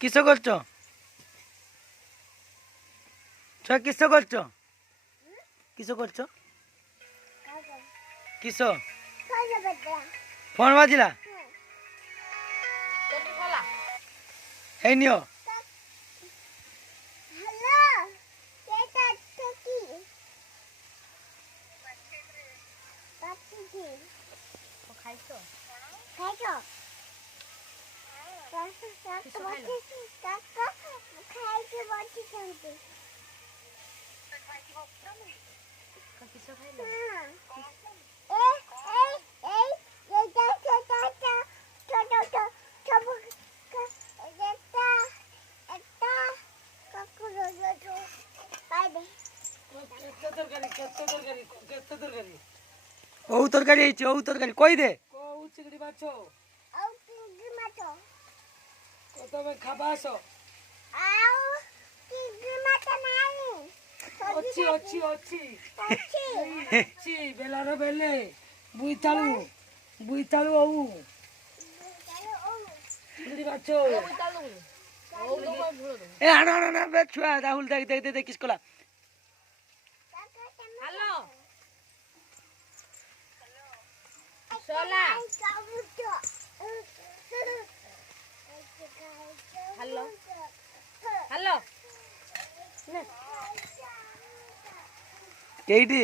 Kiss করছো? ছয় kiss করছো? কিস করছো? কিস ফোন বাজিলা? এই নিও। ও তরকারি হয়েছে, ও তরকারি কই দে চিংড়ি মাছ তবে খাবা আস অছি অছি অছি অছি বেলার বেলে বুইতালু ওউ চিংড়ি মাছ এ আনো আনো না বে ছুয়া রাহুল দেখ দেখ দেখ কিস কলা। হ্যালো সোলা হ্যালো হ্যালো এইটি